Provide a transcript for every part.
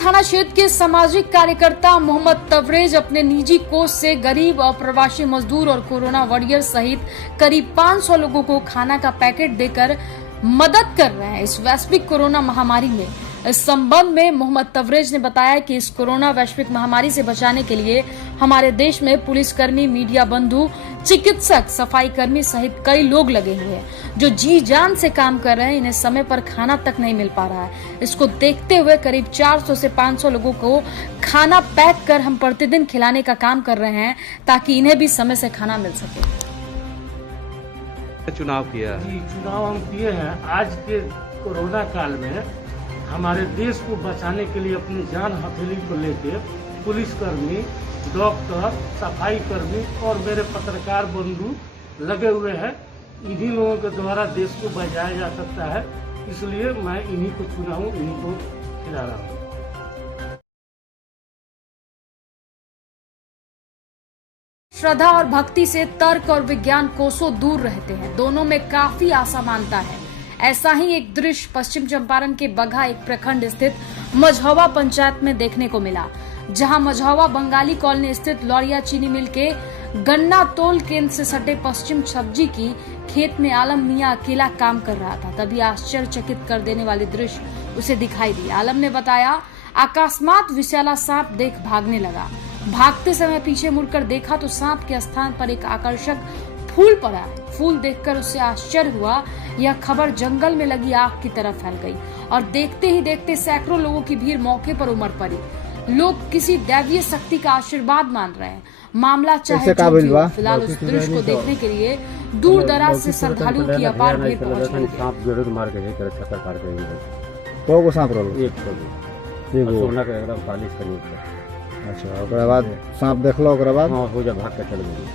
थाना क्षेत्र के सामाजिक कार्यकर्ता मोहम्मद तवरेज अपने निजी कोष से गरीब और प्रवासी मजदूर और कोरोना वॉरियर सहित करीब 500 लोगों को खाना का पैकेट देकर मदद कर रहे हैं इस वैश्विक कोरोना महामारी में। इस संबंध में मोहम्मद तवरेज ने बताया कि इस कोरोना वैश्विक महामारी से बचाने के लिए हमारे देश में पुलिसकर्मी, मीडिया बंधु, चिकित्सक, सफाई कर्मी सहित कई लोग लगे हुए हैं जो जी जान से काम कर रहे हैं। इन्हें समय पर खाना तक नहीं मिल पा रहा है। इसको देखते हुए करीब 400 से 500 लोगों को खाना पैक कर हम प्रतिदिन खिलाने का काम कर रहे हैं ताकि इन्हें भी समय से खाना मिल सके। चुनाव किया चुनाव हम किए हैं। आज के कोरोना काल में हमारे देश को बचाने के लिए अपनी जान हथेली को लेके पुलिसकर्मी, डॉक्टर, सफाई कर्मी और मेरे पत्रकार बंधु लगे हुए हैं। इन्हीं लोगों के द्वारा देश को बचाया जा सकता है, इसलिए मैं इन्हीं को चुना हूँ, इन्हीं को खिला रहा हूँ। श्रद्धा और भक्ति से तर्क और विज्ञान कोसों दूर रहते हैं। दोनों में काफी असमानता है। ऐसा ही एक दृश्य पश्चिम चंपारण के बगहा एक प्रखंड स्थित मझौवा पंचायत में देखने को मिला, जहां मझौवा बंगाली कॉलोनी स्थित लौरिया चीनी मिल के गन्ना तोल केंद्र से सटे पश्चिम सब्जी की खेत में आलम मियां अकेला काम कर रहा था। तभी आश्चर्यचकित कर देने वाले दृश्य उसे दिखाई दिए। आलम ने बताया, अकस्मात विषैला सांप देख भागने लगा। भागते समय पीछे मुड़कर देखा तो सांप के स्थान पर एक आकर्षक फूल पड़ा। फूल देखकर उसे आश्चर्य हुआ। यह खबर जंगल में लगी आग की तरह फैल गई और देखते ही देखते सैकड़ों लोगों की भीड़ मौके पर उमड़ पड़ी। लोग किसी दैवीय शक्ति का आशीर्वाद मान रहे हैं। मामला चाहे जो भी हो, फिलहाल उस दृश्य को देखने के लिए दूर दराज से श्रद्धालुओं की अपार भीड़ पहुंच गई। अच्छा, ओकरा बाद सांप देखलो, ओकरा बाद हो जा भाग के चल गई।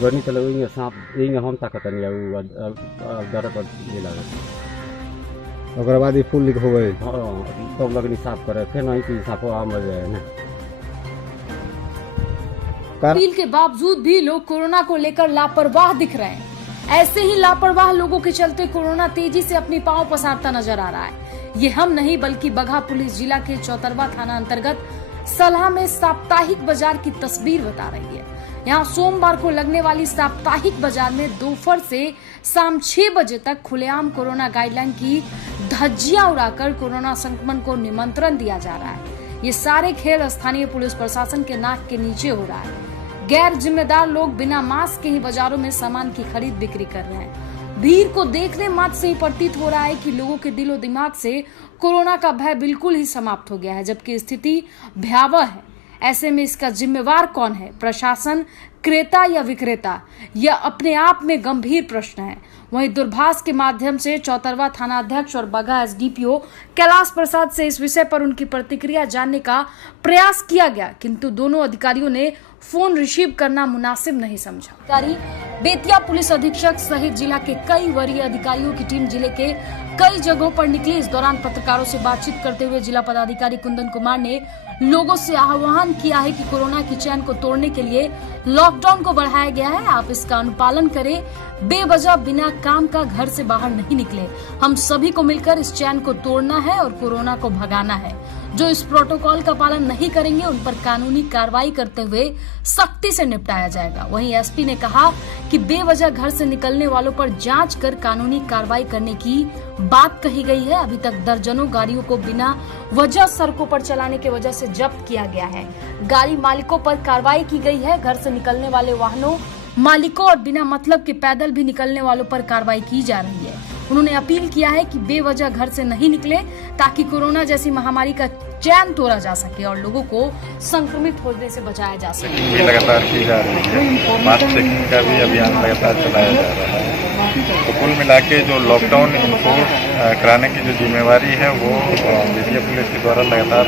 गनी चल गई सांप यही हम ताकत नहीं आऊ डर पर ये लगा। ओकरा बाद ये फूल लिख हो गई। हां, तो लगनी साफ करे फिर नहीं कि सांप आ मर जाए ना। अपील के बावजूद भी लोग कोरोना को लेकर लापरवाह दिख रहे हैं। ऐसे ही लापरवाह लोगों के चलते कोरोना तेजी से अपनी पांव पसारता नजर आ रहा है। ये हम नहीं बल्कि बगहा पुलिस जिला के चौतरवा थाना अंतर्गत सलाह में साप्ताहिक बाजार की तस्वीर बता रही है। यहाँ सोमवार को लगने वाली साप्ताहिक बाजार में दोपहर से शाम 6 बजे तक खुलेआम कोरोना गाइडलाइन की धज्जियां उड़ाकर कोरोना संक्रमण को निमंत्रण दिया जा रहा है। ये सारे खेल स्थानीय पुलिस प्रशासन के नाक के नीचे हो रहा है। गैर जिम्मेदार लोग बिना मास्क के ही बाजारों में सामान की खरीद बिक्री कर रहे हैं। भीड़ को देखने मात्र से ही प्रतीत हो रहा है कि लोगों के दिलो दिमाग से कोरोना का भय बिल्कुल ही समाप्त हो गया है, जबकि स्थिति भयावह है। ऐसे में इसका जिम्मेवार कौन है? प्रशासन, क्रेता या विक्रेता? यह अपने आप में गंभीर प्रश्न है। वहीं दूरभाष के माध्यम से चौतरवा थाना अध्यक्ष और बगहा एसडीपीओ कैलाश प्रसाद से इस विषय पर उनकी प्रतिक्रिया जानने का प्रयास किया गया, किंतु दोनों अधिकारियों ने फोन रिसीव करना मुनासिब नहीं समझा। अधिकारी बेतिया पुलिस अधीक्षक सहित जिला के कई वरीय अधिकारियों की टीम जिले के कई जगहों पर निकली। इस दौरान पत्रकारों से बातचीत करते हुए जिला पदाधिकारी कुंदन कुमार ने लोगों से आह्वान किया है कि कोरोना की चैन को तोड़ने के लिए लॉकडाउन को बढ़ाया गया है। आप इसका अनुपालन करें। बेवजह बिना काम का घर से बाहर नहीं निकले। हम सभी को मिलकर इस चैन को तोड़ना है और कोरोना को भगाना है। जो इस प्रोटोकॉल का पालन नहीं करेंगे उन पर कानूनी कार्रवाई करते हुए सख्ती से निपटाया जाएगा। वहीं एसपी ने कहा कि बेवजह घर से निकलने वालों पर जांच कर कानूनी कार्रवाई करने की बात कही गई है। अभी तक दर्जनों गाड़ियों को बिना वजह सड़कों पर चलाने की वजह से जब्त किया गया है। गाड़ी मालिकों पर कार्रवाई की गई है। घर से निकलने वाले वाहनों मालिकों और बिना मतलब के पैदल भी निकलने वालों पर कार्रवाई की जा रही है। उन्होंने अपील किया है कि बेवजह घर से नहीं निकले ताकि कोरोना जैसी महामारी का चैन तोड़ा जा सके और लोगों को संक्रमित होने से बचाया जा सके। लगातार की जा रही है। मास्क चेकिंग का भी अभियान लगातार चलाया जा रहा है। तो कुल मिला के जो लॉकडाउन इम्पोर्ट कराने की जो जिम्मेवारी है वो बेतिया पुलिस के द्वारा लगातार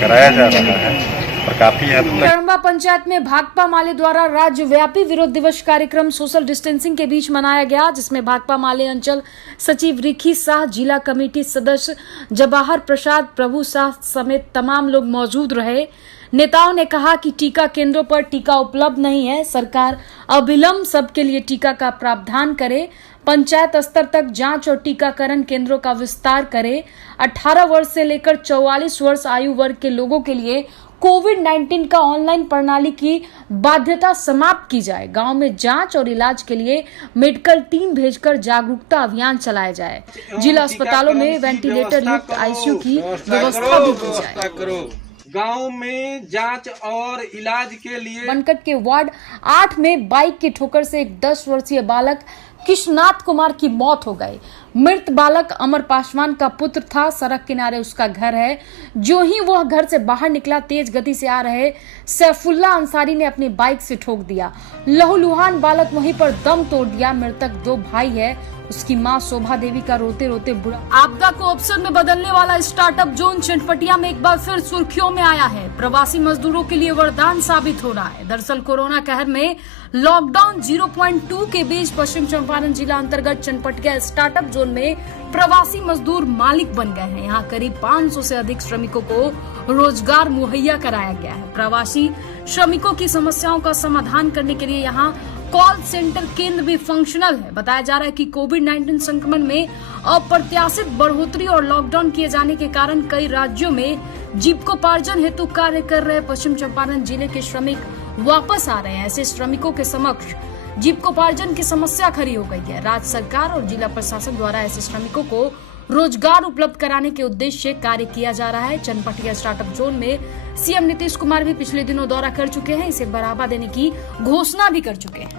कराया जा रहा है। और काफी हद तक करंबा पंचायत में भाकपा माले द्वारा राज्यव्यापी विरोध दिवस कार्यक्रम सोशल डिस्टेंसिंग के बीच मनाया गया, जिसमें भाकपा माले अंचल सचिव रिखी शाह, जिला कमेटी सदस्य जवाहर प्रसाद, प्रभु शाह समेत तमाम लोग मौजूद रहे। नेताओं ने कहा कि टीका केंद्रों पर टीका उपलब्ध नहीं है, सरकार अविलंब सबके लिए टीका का प्रावधान करे, पंचायत स्तर तक जांच और टीकाकरण केंद्रों का विस्तार करे, 18 वर्ष से लेकर 44 वर्ष आयु वर्ग के लोगों के लिए कोविड-19 का ऑनलाइन प्रणाली की बाध्यता समाप्त की जाए, गांव में जांच और इलाज के लिए मेडिकल टीम भेजकर जागरूकता अभियान चलाया जाए, जिला अस्पतालों में वेंटिलेटर युक्त आईसीयू की व्यवस्था भी की जाए। गांव में जांच और इलाज के लिए बनकट के वार्ड 8 में बाइक की ठोकर से एक 10 वर्षीय बालक कृष्णात कुमार की मौत हो गई। मृत बालक अमर पासवान का पुत्र था, सड़क किनारे उसका घर है। जो ही वह घर से बाहर निकला, तेज गति से आ रहे सैफुल्ला अंसारी ने अपनी बाइक से ठोक दिया। लहूलुहान बालक वहीं पर दम तोड़ दिया। मृतक 2 भाई है, उसकी मां शोभा देवी का रोते रोते बुरा। आपदा को अवसर में बदलने वाला स्टार्टअप जोन चनपटिया में एक बार फिर सुर्खियों में आया है। प्रवासी मजदूरों के लिए वरदान साबित हो रहा है। दरअसल कोरोना कहर में लॉकडाउन 0.2 के बीच पश्चिम चंपारण जिला अंतर्गत चनपटिया स्टार्टअप जोन में प्रवासी मजदूर मालिक बन गए हैं। यहाँ करीब 500 से अधिक श्रमिकों को रोजगार मुहैया कराया गया है। प्रवासी श्रमिकों की समस्याओं का समाधान करने के लिए यहाँ कॉल सेंटर केंद्र भी फंक्शनल है। बताया जा रहा है कि कोविड-19 संक्रमण में अप्रत्याशित बढ़ोतरी और लॉकडाउन किए जाने के कारण कई राज्यों में जीविकोपार्जन हेतु कार्य कर रहे पश्चिम चंपारण जिले के श्रमिक वापस आ रहे हैं। ऐसे श्रमिकों के समक्ष जीविकोपार्जन की समस्या खड़ी हो गई है। राज्य सरकार और जिला प्रशासन द्वारा ऐसे श्रमिकों को रोजगार उपलब्ध कराने के उद्देश्य से कार्य किया जा रहा है। चनपटिया स्टार्टअप जोन में सीएम नीतीश कुमार भी पिछले दिनों दौरा कर चुके हैं, इसे बढ़ावा देने की घोषणा भी कर चुके हैं।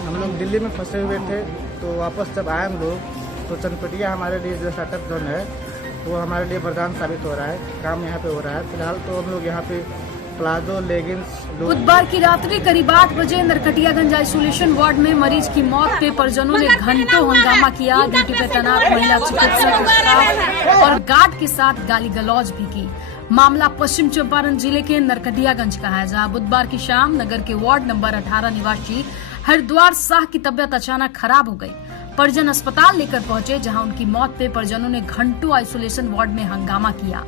हम लोग दिल्ली में फंसे हुए थे, तो वापस जब आए हम लोग, तो चनपटिया हमारे लिए जो स्टार्टअप जोन है वो हमारे लिए वरदान साबित हो रहा है। काम यहाँ पे हो रहा है। फिलहाल तो हम लोग यहाँ पे प्लाजो, लेगिंग्स। बुधवार की रात्रि करीब 8 बजे नरकटियागंज आइसोलेशन वार्ड में मरीज की मौत पे परिजनों ने घंटों हंगामा किया। ड्यूटी पे तैनात महिला चिकित्सक, स्टाफ और गार्ड के साथ गाली गलौज भी की। मामला पश्चिम चंपारण जिले के नरकटियागंज का है, जहां बुधवार की शाम नगर के वार्ड नंबर 18 निवासी हरिद्वार शाह की तबियत अचानक खराब हो गई। परिजन अस्पताल लेकर पहुंचे, जहां उनकी मौत पे परिजनों ने घंटों आइसोलेशन वार्ड में हंगामा किया।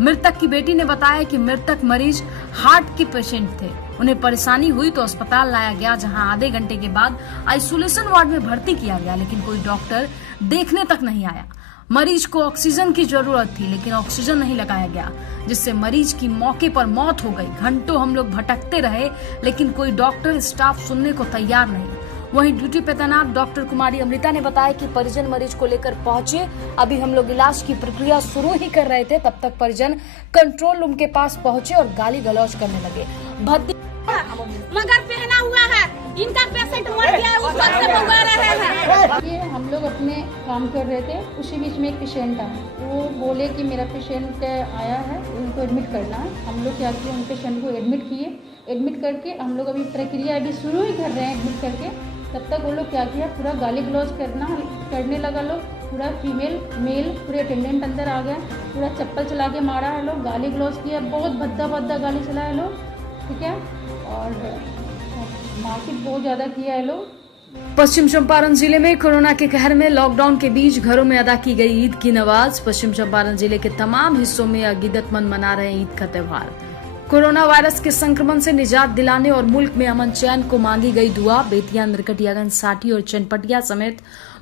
मृतक की बेटी ने बताया कि मृतक मरीज हार्ट के पेशेंट थे। उन्हें परेशानी हुई तो अस्पताल लाया गया, जहां आधे घंटे के बाद आइसोलेशन वार्ड में भर्ती किया गया, लेकिन कोई डॉक्टर देखने तक नहीं आया। मरीज को ऑक्सीजन की जरूरत थी, लेकिन ऑक्सीजन नहीं लगाया गया, जिससे मरीज की मौके पर मौत हो गई। घंटों हम लोग भटकते रहे, लेकिन कोई डॉक्टर स्टाफ सुनने को तैयार नहीं। वहीं ड्यूटी पे तैनात डॉक्टर कुमारी अमृता ने बताया कि परिजन मरीज को लेकर पहुंचे। अभी हम लोग इलाज की प्रक्रिया शुरू ही कर रहे थे, तब तक परिजन कंट्रोल रूम के पास पहुंचे और गाली गलौज करने लगे। मगर पहना हुआ है, इनका पेशेंट मर गया है, उस वक्त से मंगा रहे हैं। ये हम लोग अपने काम कर रहे थे, उसी बीच में एक पेशेंट आया। वो बोले कि मेरा पेशेंट आया है, उनको एडमिट करना है। हम लोग क्या किए, उन पेशेंट को एडमिट किए। एडमिट करके हम लोग अभी प्रक्रिया अभी शुरू ही कर रहे हैं एडमिट करके। तब तक वो लोग क्या किया, पूरा गाली गलौज करने लगा लोग। पूरा फीमेल मेल पूरे अटेंडेंट अंदर आ गया, पूरा चप्पल चला के मारा है लोग, गाली गलौज किया, बहुत भद्दा गाली चलाया लोग, ठीक है, और मारपीट बहुत ज़्यादा किया है लोग। पश्चिम चंपारण जिले में कोरोना के कहर में लॉकडाउन के बीच घरों में अदा की गई ईद की नमाज। पश्चिम चंपारण जिले के तमाम हिस्सों में अकीदतमंद मना रहे हैं ईद का त्योहार। कोरोना वायरस के संक्रमण से निजात दिलाने और मुल्क में अमन चैन को मांगी गई दुआ। बेतिया, नरकटियागंज, साठी और चनपटिया समेत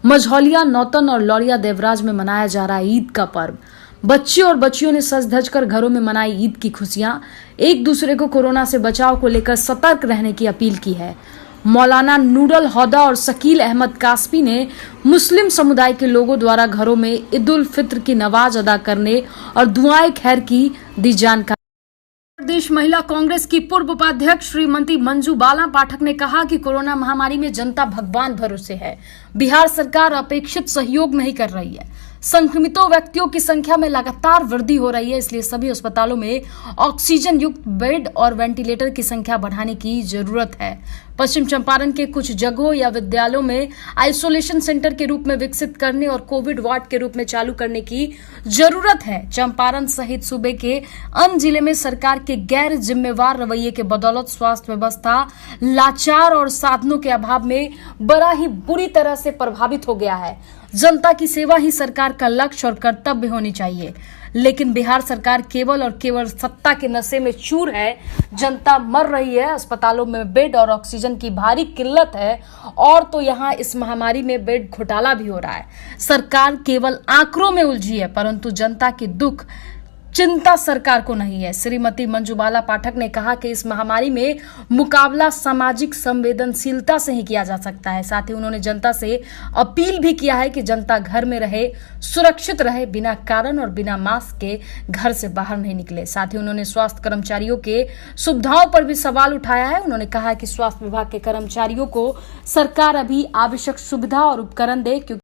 मझौलिया, नौतन और लौरिया देवराज में मनाया जा रहा है ईद का पर्व। बच्चे और बच्चियों ने सज धज कर घरों में मनाई ईद की खुशियां। एक दूसरे को कोरोना से बचाव को लेकर सतर्क रहने की अपील की है। मौलाना नूरुल हुदा और शकील अहमद कासपी ने मुस्लिम समुदाय के लोगों द्वारा घरों में ईद उल फित्र की नमाज अदा करने और दुआए खैर की दी जानकारी। प्रदेश महिला कांग्रेस की पूर्व उपाध्यक्ष श्रीमती मंजू बाला पाठक ने कहा कि कोरोना महामारी में जनता भगवान भरोसे है। बिहार सरकार अपेक्षित सहयोग नहीं कर रही है। संक्रमितों व्यक्तियों की संख्या में लगातार वृद्धि हो रही है, इसलिए सभी अस्पतालों में ऑक्सीजन युक्त बेड और वेंटिलेटर की संख्या बढ़ाने की जरूरत है। पश्चिम चंपारण के कुछ जगहों या विद्यालयों में आइसोलेशन सेंटर के रूप में विकसित करने और कोविड वार्ड के रूप में चालू करने की जरूरत है। चंपारण सहित सूबे के अन्य जिले में सरकार के गैर जिम्मेवार रवैये के बदौलत स्वास्थ्य व्यवस्था लाचार और साधनों के अभाव में बड़ा ही बुरी तरह से प्रभावित हो गया है। जनता की सेवा ही सरकार का लक्ष्य और कर्तव्य होनी चाहिए, लेकिन बिहार सरकार केवल और केवल सत्ता के नशे में चूर है। जनता मर रही है, अस्पतालों में बेड और ऑक्सीजन की भारी किल्लत है और तो यहाँ इस महामारी में बेड घोटाला भी हो रहा है। सरकार केवल आंकड़ों में उलझी है, परंतु जनता की दुख चिंता सरकार को नहीं है। श्रीमती मंजुबाला पाठक ने कहा कि इस महामारी में मुकाबला सामाजिक संवेदनशीलता से ही किया जा सकता है। साथ ही उन्होंने जनता से अपील भी किया है कि जनता घर में रहे, सुरक्षित रहे, बिना कारण और बिना मास्क के घर से बाहर नहीं निकले। साथ ही उन्होंने स्वास्थ्य कर्मचारियों के सुविधाओं पर भी सवाल उठाया है। उन्होंने कहा कि स्वास्थ्य विभाग के कर्मचारियों को सरकार अभी आवश्यक सुविधा और उपकरण दे, क्योंकि